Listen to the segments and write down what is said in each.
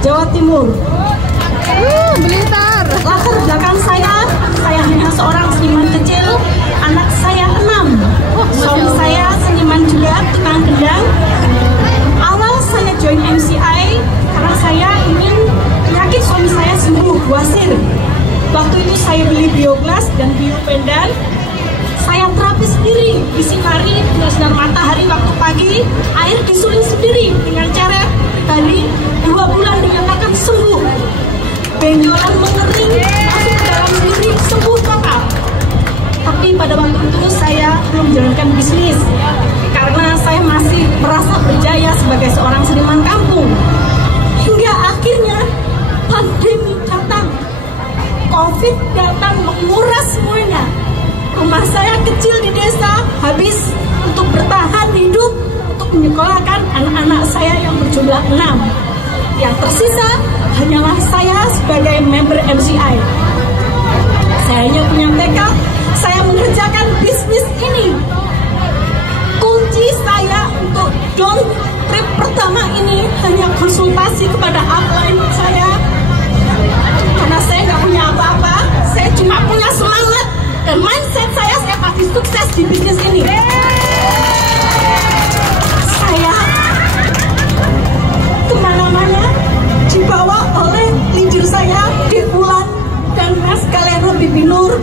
Jawa Timur. Blitar. Latar belakang saya hanya seorang seniman kecil, anak saya 6. Suami saya seniman juga, tukang gendang. Awal saya join MCI karena saya ingin penyakit suami saya sembuh, wasir. Waktu itu saya beli bioglas dan biopendan. Saya terapi sendiri, disinari dengan sinar matahari waktu pagi, air disuling sendiri dengan cara pribadi. 2 bulan dinyatakan sembuh. Benjolan mengering, masuk ke dalam sendiri, sembuh total. Tapi pada waktu itu saya belum menjalankan bisnis karena saya masih merasa berjaya sebagai seorang seniman kampung. Hingga akhirnya pandemi datang, COVID datang menguras semuanya. Rumah saya kecil di desa habis untuk bertahan hidup, untuk menyekolahkan anak-anak saya yang berjumlah 6. Yang tersisa hanyalah saya sebagai member MCI. Saya hanya punya tekad, saya mengerjakan bisnis ini. Kunci saya untuk Don't Trip pertama ini hanya konsultasi kepada upline saya. Karena saya nggak punya apa-apa, saya cuma punya semangat dan mindset saya pasti sukses di bisnis ini. Saya kemana-mana dibawa oleh leader saya, Devulan dan Mas Galeno Bibinur.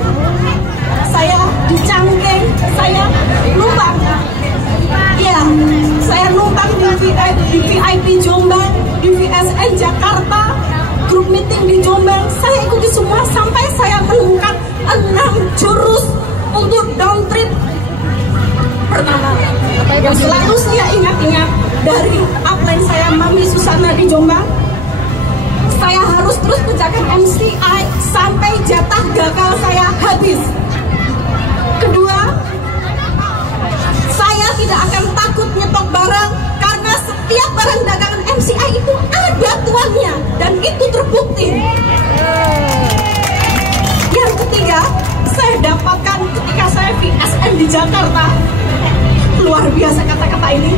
Saya dicangkeng, saya numpang. Ya, saya numpang di VIP Jombang, di VSN Jakarta, grup meeting di Jombang. Saya ikuti semua sampai saya menemukan 6 jurus untuk Don't Trip pertama. Yang selalu saya ingat-ingat dari upline saya, Mami Susana di Jombang. Saya harus terus menjaga MCI sampai jatah gagal saya habis. Kedua, saya tidak akan takut nyetok barang karena setiap barang dagangan MCI itu ada tuannya dan itu terbukti. Yang ketiga, saya dapatkan ketika saya VSN di Jakarta. Luar biasa kata-kata ini.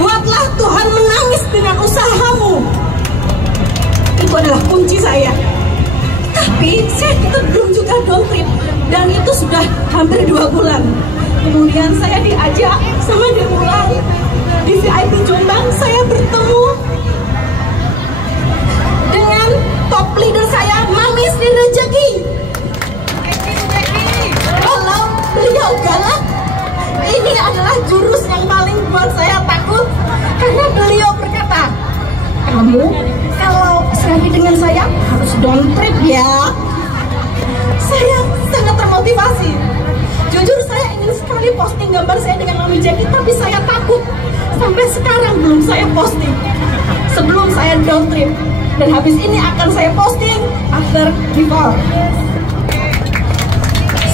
Buatlah Tuhan menangis dengan usahamu. Itu adalah kunci saya. Tapi saya tetap belum juga Don't Trip, dan itu sudah hampir 2 bulan. Kemudian saya diajak sama Devulan di VIP Jombang. Saya bertemu dengan top leader saya, Mami Sri Rejeki. Kalau beliau galak, ini adalah jurus yang paling buat saya takut. Karena beliau berkata, kamu kalau sekali dengan saya harus Don't Trip ya. Saya sangat termotivasi. Jujur saya ingin sekali posting gambar saya dengan Mami Jackie, tapi saya takut. Sampai sekarang belum saya posting sebelum saya Don't Trip. Dan habis ini akan saya posting after before.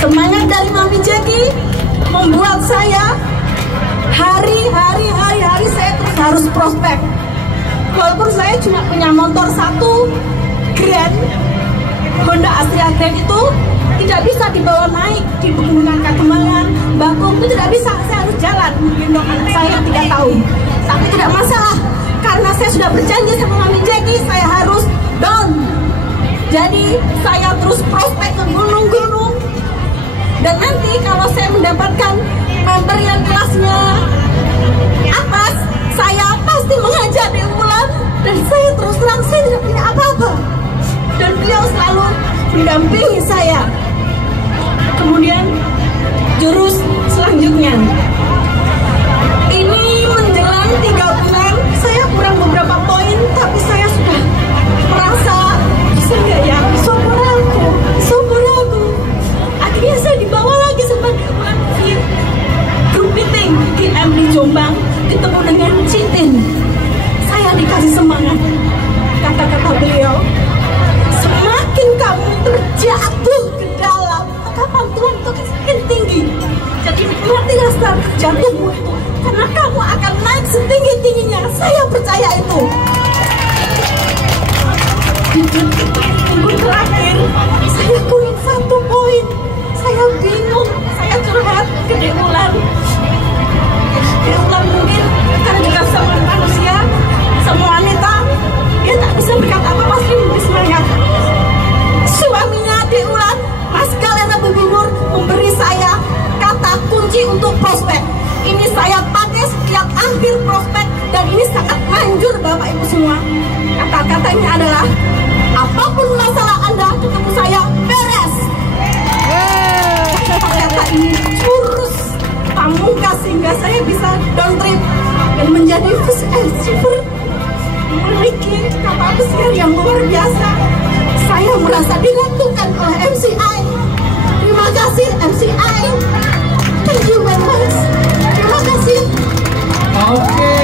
Semangat dari Mami Jackie membuat saya hari-hari saya terus harus prospek. Walaupun saya cuma punya motor 1 Grand Honda Astrea Grand, itu tidak bisa dibawa naik di pegunungan Kagembangan, Bakung, itu tidak bisa. Saya harus jalan menggendong anak saya 3 tahun. Tapi tidak masalah, karena saya sudah berjanji sama Mami Jackie, saya harus down. Jadi saya terus prospek ke gunung-gunung. Dan nanti kalau saya mendapatkan member yang kelasnya atas, saya pasti mengajak Devulan. Dan saya terus terang, saya tidak punya apa-apa. Dan beliau selalu mendampingi saya. Kemudian jurus selanjutnya, ini menjelang 3 bulan, saya kurang beberapa poin, tapi saya sudah merasa bisa nggak ya, syukur aku. Akhirnya saya dibawa lagi sebagai grup meeting di MD Jombang, ketemu dengan Citin. Saya dikasih semangat. Kata-kata beliau, semakin kamu terjatuh ke dalam, maka pantulan itu semakin tinggi. Jadi nikmati rasa terjatuhmu itu, karena kamu akan naik setinggi-tingginya. Saya percaya itu. Di minggu terakhir, saya kurang 1 poin. Saya bingung, saya curhat ke Devulan. Devulan mungkin karena juga sama manusia, sama wanita, dia tak bisa berkata apa, pasti memberi semangat. Suaminya Diulan, Mas Galena Bebinur, memberi saya kata kunci untuk prospek. Ini saya pakai setiap akhir prospek dan ini sangat manjur Bapak Ibu semua. Kata-katanya adalah, apapun masalah Anda ketemu saya beres. Kata ini jurus pamungkas sehingga saya bisa down trip dan menjadi first achiever, memiliki kata besar yang luar biasa. Saya merasa diratukan oleh MCI. Terima kasih MCI. Thank you very much. Terima kasih. Oke.